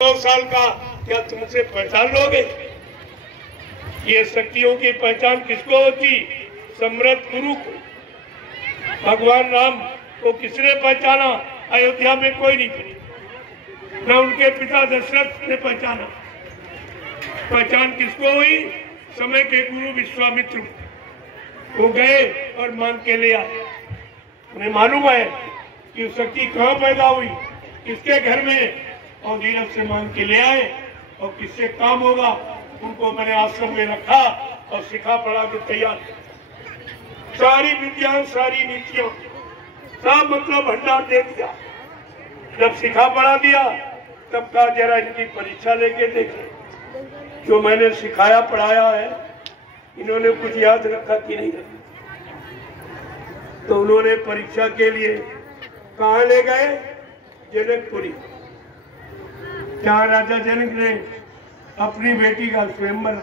100 साल का क्या तुमसे पहचान लोगे? ये शक्तियों की पहचान किसको होती? समृद्ध गुरु को। भगवान राम को किसने पहचाना? अयोध्या में कोई नहीं पहचाना, न उनके पिता दशरथ ने पहचाना। पहचान किसको हुई? समय के गुरु विश्वामित्र को गए और मांग के ले आए। उन्हें मालूम है कि शक्ति कहाँ पैदा हुई, किसके घर में, और धीरज से मांग के ले आए। और किससे काम होगा उनको मैंने आश्रम में रखा और सिखा पढ़ा के तैयार। सारी विद्या, सारी नीतियों, सब मतलब भंडार दे दिया। जब सिखा पढ़ा दिया तब कहा जरा इनकी परीक्षा लेके देखें, जो मैंने सिखाया पढ़ाया है इन्होंने कुछ याद रखा कि नहीं रखा। तो उन्होंने परीक्षा के लिए कहाँ ले गए? जनकपुरी। जहाँ राजा जनक ने अपनी बेटी का स्वयंवर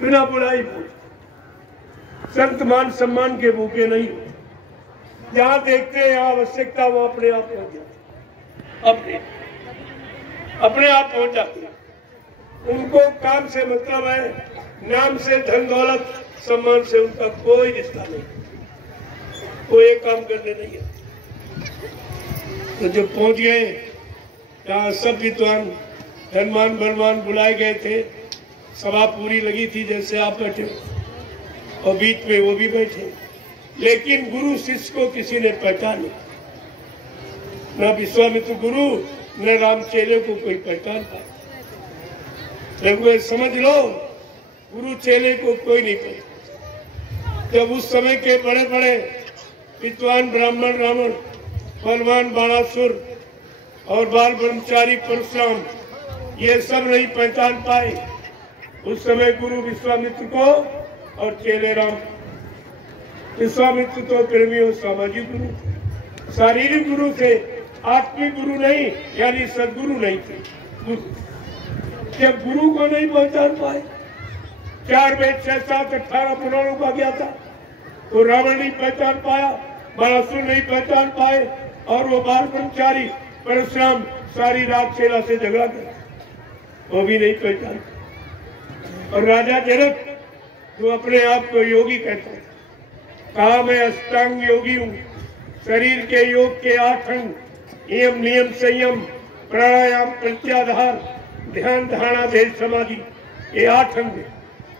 बिना बुलाई संत मान सम्मान के भूखे नहीं, जहाँ देखते हैं यहाँ आवश्यकता वो अपने आप पहुंच जाते, अपने आप पहुंच जाते। उनको काम से मतलब है, नाम से, धन दौलत, सम्मान से उनका कोई रिश्ता नहीं, कोई काम करने नहीं है। तो जो पहुंच गए जहाँ सब विद्वान धनवान बलवान बुलाए गए थे, सभा पूरी लगी थी जैसे आप बैठे और बीच में वो भी बैठे, लेकिन गुरु शिष्य को किसी ने पहचान नहीं। न विश्वामित्र गुरु न राम चेले को कोई पहचान पाया। लेकिन समझ लो गुरु चेले को कोई नहीं पहचान। जब उस समय के बड़े बड़े विद्वान ब्राह्मण रावण, बलवान बाणासुर और बाल ब्रह्मचारी परशुराम ये सब नहीं पहचान पाए, उस समय गुरु विश्वामित्र को और चेले राम। विश्वामित्र तो प्रेमियों सामाजिक गुरु, शारीरिक गुरु थे, आत्मिक गुरु नहीं, यानी सदगुरु नहीं थे। जब गुरु को नहीं पहचान पाए, 4 वेद 6 7 18 पुराणों का गया था, तो रावण नहीं पहचान पाया, बाणासुर नहीं पहचान पाए, और वो बाल ब्रह्मचारी परशुराम सारी रात चेला से झगड़ा कर वो भी नहीं पहचान। और राजा जनक जो अपने आप को योगी कहता है, कहा मैं अष्टांग योगी हूँ, शरीर के योग के 8 अंग, यम नियम संयम प्राणायाम प्रत्याधार ध्यान धारणा ध्येय समाधि, ये 8 अंग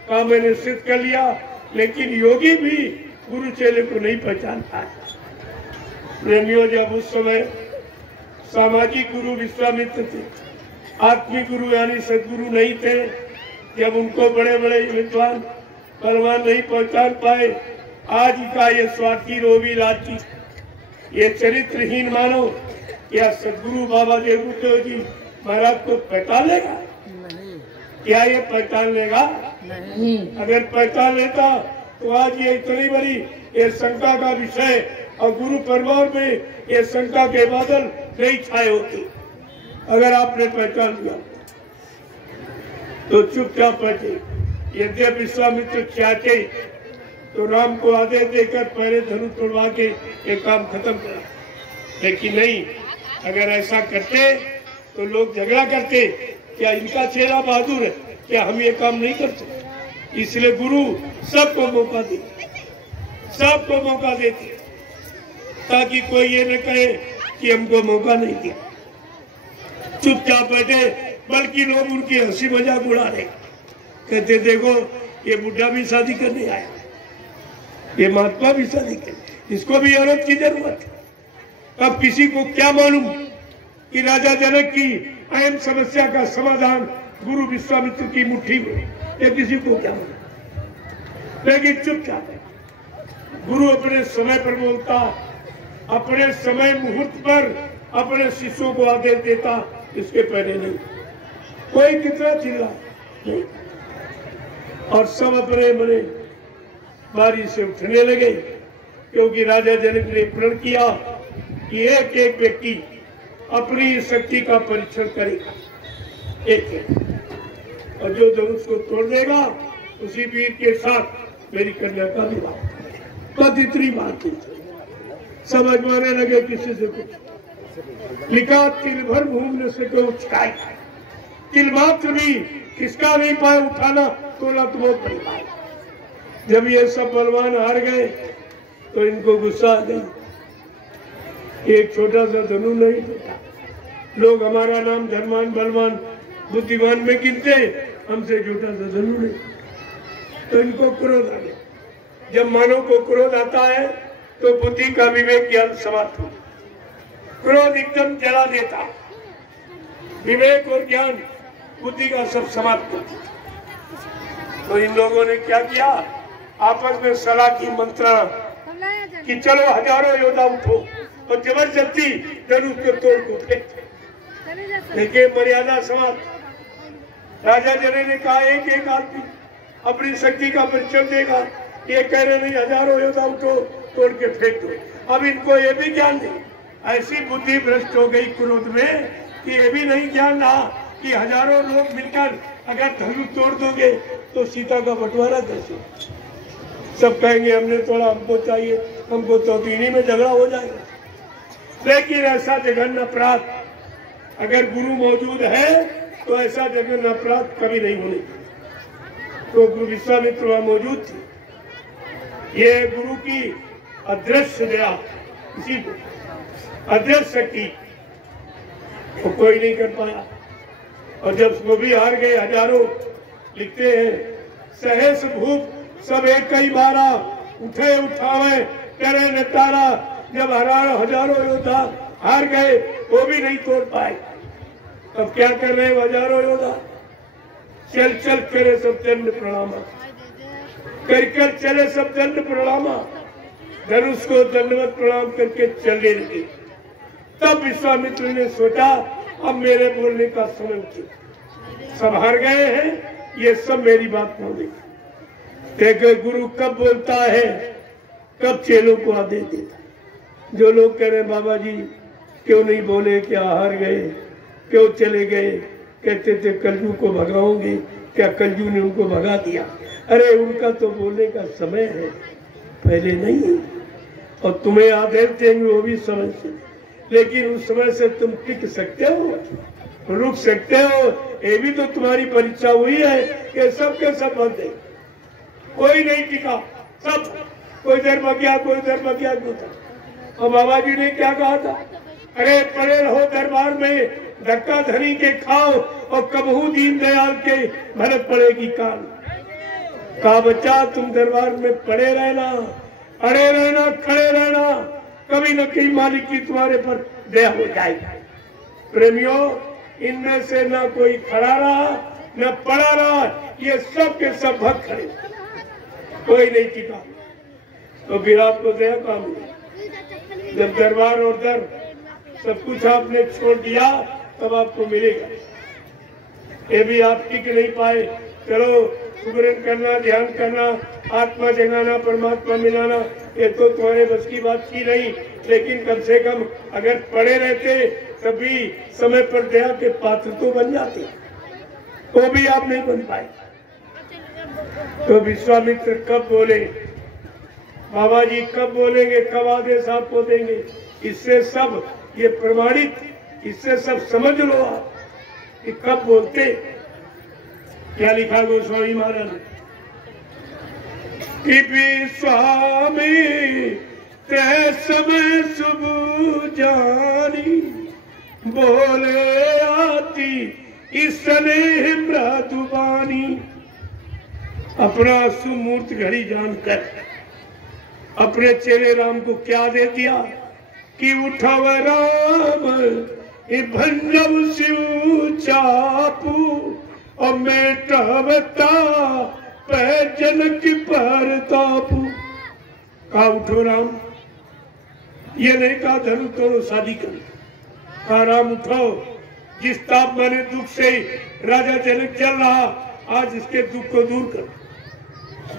का मैंने सिद्ध कर लिया। लेकिन योगी भी गुरु चेले को नहीं पहचान पाया। प्रेमियों, जब उस समय सामाजिक गुरु विश्वामित्र थे, आत्मिक गुरु यानी सदगुरु नहीं थे, जब उनको बड़े बड़े विद्वान बलवान नहीं पहचान पाए, आज का ये स्वार्थी रोवी लाठी, ये चरित्रहीन मानव या सदगुरु बाबा देवदेव जी महाराज को पहचान लेगा? क्या ये पहचान लेगा? नहीं। अगर पहचान लेता तो आज ये इतनी बड़ी ये शंका का विषय और गुरु परिवार में ये शंका के बादल नहीं छाए होते। अगर आपने पहचान लिया तो चुपचाप बैठे। यद्यप विश्वामित्र चाहते तो राम को आदेश देकर पहले धनुष तोड़वा के ये काम खत्म करा, लेकिन नहीं। अगर ऐसा करते तो लोग झगड़ा करते, क्या इनका चेला बहादुर है, क्या हम ये काम नहीं करते? इसलिए गुरु सबको मौका देते, सबको मौका देते, ताकि कोई ये न कहे कि हमको मौका नहीं दिया। चुपचाप बैठे, बल्कि लोग उनकी हंसी मजाक उड़ा रहे, कहते देखो ये बुढ़ा भी शादी करने आया, ये महात्मा भी शादी करने, इसको भी औरत की जरूरत है। अब किसी को क्या मालूम कि राजा जनक की अहम समस्या का समाधान गुरु विश्वामित्र की मुट्ठी में, ये किसी को क्या मालूम। लेकिन चुपचाप है। गुरु अपने समय पर बोलता, अपने समय मुहूर्त पर अपने शिष्यों को आदेश देता, इसके पहले नहीं। कोई कितना चिल्ला नहीं। और सब अपने बने बारी से उठने लगे, क्योंकि राजा जनक ने प्रण किया कि एक एक व्यक्ति अपनी शक्ति का परीक्षण करेगा, एक। और जो धनुष को तोड़ देगा उसी वीर के साथ मेरी कन्या का विवाह। बस इतनी बात थी। समझ माने लगे किसी से कुछ। लिखा तिल भर भूम न सके उचकाई, तिल मात्र भी किसका नहीं पाए उठाना, तोला तो बहुत बड़ी बात। जब ये सब बलवान हार गए तो इनको गुस्सा आ गई। एक छोटा सा धनु नहीं टूटा। लोग हमारा नाम धनवान बलवान बुद्धिमान में गिनते, हमसे छोटा सा धनु नहीं। तो इनको क्रोध आ गया। जब मानव को क्रोध आता है तो बुद्धि का विवेक ज्ञान समाप्त हो। क्रोध एकदम जला देता, विवेक और ज्ञान बुद्धि का सब समाप्त करता। तो इन लोगों ने क्या किया, आपस में सलाह की, मंत्रणा कि चलो हजारों योद्धा उठो और जबरदस्ती धनुष को तोड़ को फेंक। देखिए मर्यादा समाप्त। राजा जने ने कहा एक एक आदमी अपनी शक्ति का परिचय देगा, ये कह रहे नहीं हजारों योद्धा उठो तोड़ के फेंक दो। अब इनको ये भी ज्ञान नहीं, ऐसी बुद्धि भ्रष्ट हो गई क्रोध में कि ये भी नहीं ज्ञान रहा कि हजारों लोग मिलकर अगर धनुष तोड़ दोगे तो सीता का बंटवारा कैसे। सब कहेंगे हमने तोड़ा, हमको चाहिए, हमको तो तीन ही में झगड़ा हो जाएगा। लेकिन ऐसा जघन्य अपराध अगर गुरु मौजूद है तो ऐसा जघन्य अपराध कभी नहीं होने। तो गुरु विश्वामित्र वहां मौजूद थे। ये गुरु की अदृश्य दया, इसी को अदृश्य शक्ति तो कोई नहीं कर पाया। और जब वो भी हार गए हजारों, लिखते हैं सहस भूप सब एक कई बारा, उठे उठावे करे नितारा। जब हजारों योद्धा हार गए वो भी नहीं तोड़ पाए, तब क्या कर रहे हजारों योद्धा, चल चल करे सब दंड प्रणामा, कर कर चले सब दंड प्रणामा। धनुष को दंडवत प्रणाम करके चलने लगे। तब विश्वामित्र ने सोचा अब मेरे बोलने का समय उचित। सब हार गए हैं, ये सब मेरी बात मानेंगे। देखो गुरु कब बोलता है, कब चेलों को आदेश देता है। जो लोग कह रहे बाबा जी क्यों नहीं बोले, क्या हार गए, क्यों चले गए, कहते थे कलजू को भगाओगे, क्या कलजू ने उनको भगा दिया। अरे उनका तो बोलने का समय है, पहले नहीं। और तुम्हें आदेश देंगे वो भी समय से, लेकिन उस समय से तुम टिक सकते हो, रुक सकते हो। ये भी तो तुम्हारी परीक्षा हुई है कि सबके सब बंद है, कोई नहीं टिका, सब कोई इधर भाग गया, कोई इधर भाग गया। और बाबा जी ने क्या कहा था, अरे पड़े रहो दरबार में, धक्का धनी के खाओ और कबहू दीन दयाल के भरत पड़ेगी कान। कहा बच्चा तुम दरबार में पड़े रहना, अड़े रहना, खड़े रहना, कभी न कहीं मालिक की तुम्हारे पर दया हो जाएगी। प्रेमियों, इनमें से न कोई खड़ा रहा न पड़ा रहा, ये सब के सब भक्त खड़े, कोई नहीं टिका। तो फिर आपको दया काम मिलेगा। जब दरबार और दर सब कुछ आपने छोड़ दिया तब आपको मिलेगा। ये भी आप टिक नहीं पाए, चलो सुमिरन करना, ध्यान करना, आत्मा जगाना, परमात्मा मिलाना, ये तो तुम्हारे बस की बात की नहीं। लेकिन कम से कम अगर पड़े रहते तभी समय पर दया के पात्र तो बन जाते, वो भी आप नहीं बन पाए। तो विश्वामित्र कब बोले, बाबा जी कब बोलेंगे, कब आदेश आपको देंगे, इससे सब ये प्रमाणित, इससे सब समझ लो आप कि कब बोलते। क्या लिखा गोस्वामी महाराज कि स्वामी तय समय शुभ जानी, बोले आती इसने मृदुबानी। अपना सुमूर्त घड़ी जानकर अपने चेले राम को क्या दे दिया कि उठव राम भंजव शिव चापू और मेटवता पैजन की परतापू। कहा उठो राम, ये नहीं कहा धनु तोड़ो शादी करो। कहा राम उठो, जिस ताप माने दुख से राजा जनक चल रहा, आज इसके दुख को दूर करो।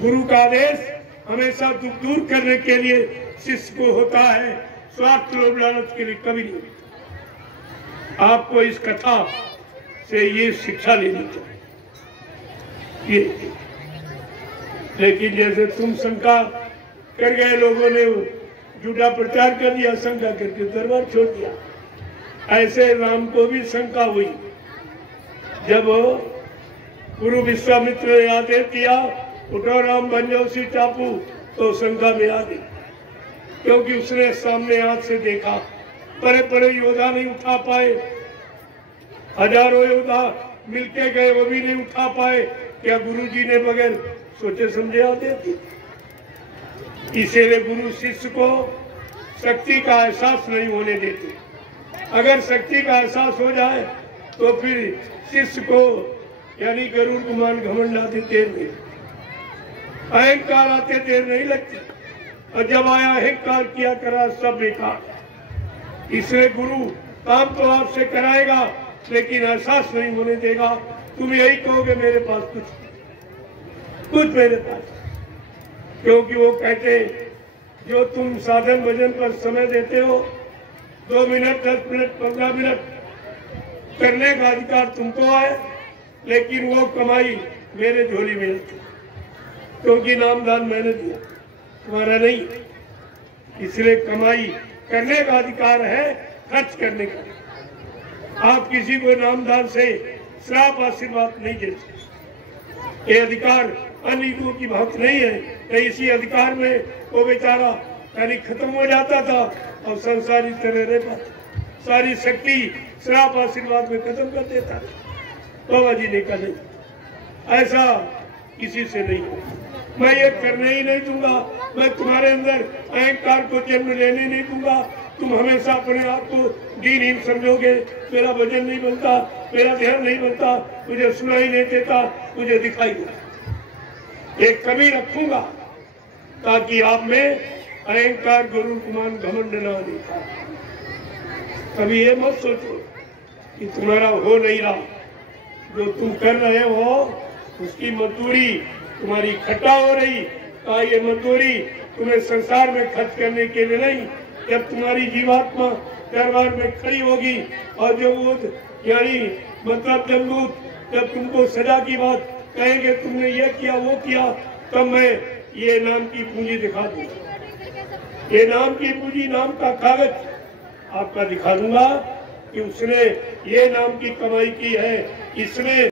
गुरु का आदेश हमेशा दुख दूर करने के लिए शिष्य को होता है, स्वार्थ लोभ लालच के लिए कभी नहीं होता। आपको इस कथा से ये शिक्षा लेनी चाहिए। ये लेकिन जैसे तुम शंका कर गए, लोगों ने झूठा प्रचार कर दिया, शंका करके दरबार छोड़ दिया। ऐसे राम को भी शंका हुई जब गुरु विश्वामित्र ने आदेश दिया उठो राम बन जाओ सी टापू, तो शंका में आ गई, क्योंकि उसने सामने आंख से देखा परे परे योद्धा नहीं उठा पाए, हजारों योद्धा मिलके गए वो भी नहीं उठा पाए, क्या गुरुजी ने बगैर सोचे समझे आदेश दिया। इसीलिए गुरु शिष्य को शक्ति का एहसास नहीं होने देते। अगर शक्ति का एहसास हो जाए तो फिर शिष्य को यानी गरुड़ गुमान घमंड आते देर में, अहंकार आते देर नहीं लगती, और जब आया अहंकार किया करा सब बेकार। इसलिए गुरु काम तो आपसे कराएगा लेकिन एहसास नहीं होने देगा। तुम यही कहोगे मेरे पास कुछ मेरे पास, क्योंकि वो कहते जो तुम साधन भजन पर समय देते हो 2 मिनट 10 मिनट 15 मिनट करने का अधिकार तुमको है, लेकिन वो कमाई मेरे झोली में रहती, क्योंकि नामदान मैंने दिया तुम्हारा नहीं। इसलिए कमाई करने का अधिकार है, खर्च करने का। आप किसी को नामदान से श्राप आशीर्वाद नहीं देते, ये अधिकार अन्य युगों की बात नहीं है। तो इसी अधिकार में वो बेचारा यानी खत्म हो जाता था और संसारी तरह रह पाता, सारी शक्ति श्राप आशीर्वाद में खत्म कर देता। बाबा जी ने कहा नहीं, ऐसा किसी से नहीं, मैं ये करने ही नहीं दूंगा, मैं तुम्हारे अंदर अहंकार को जन्म लेने नहीं दूंगा। तुम हमेशा अपने आप को दीनहीन समझोगे, मेरा भजन नहीं बनता, मेरा ध्यान नहीं बनता, मुझे सुनाई नहीं देता, मुझे दिखाई देता। एक कमी रखूंगा ताकि आप में अहंकार गुरु गुमान घमंड ना दिखा। कभी ये मत सोचो कि तुम्हारा हो नहीं रहा, जो तुम कर रहे हो उसकी मजदूरी तुम्हारी खट्टा हो रही। ये मजदूरी तुम्हें संसार में खर्च करने के लिए नहीं, जब तुम्हारी जीवात्मा दरबार में खड़ी होगी और जो वो यानी मतलब जमदूत जब तुमको सजा की बात कहेंगे तुमने ये किया वो किया, तब मैं ये नाम की पूंजी दिखा दूंगा। ये नाम की पूंजी, नाम का कागज आपका दिखा दूंगा कि उसने ये नाम की कमाई की है, इसने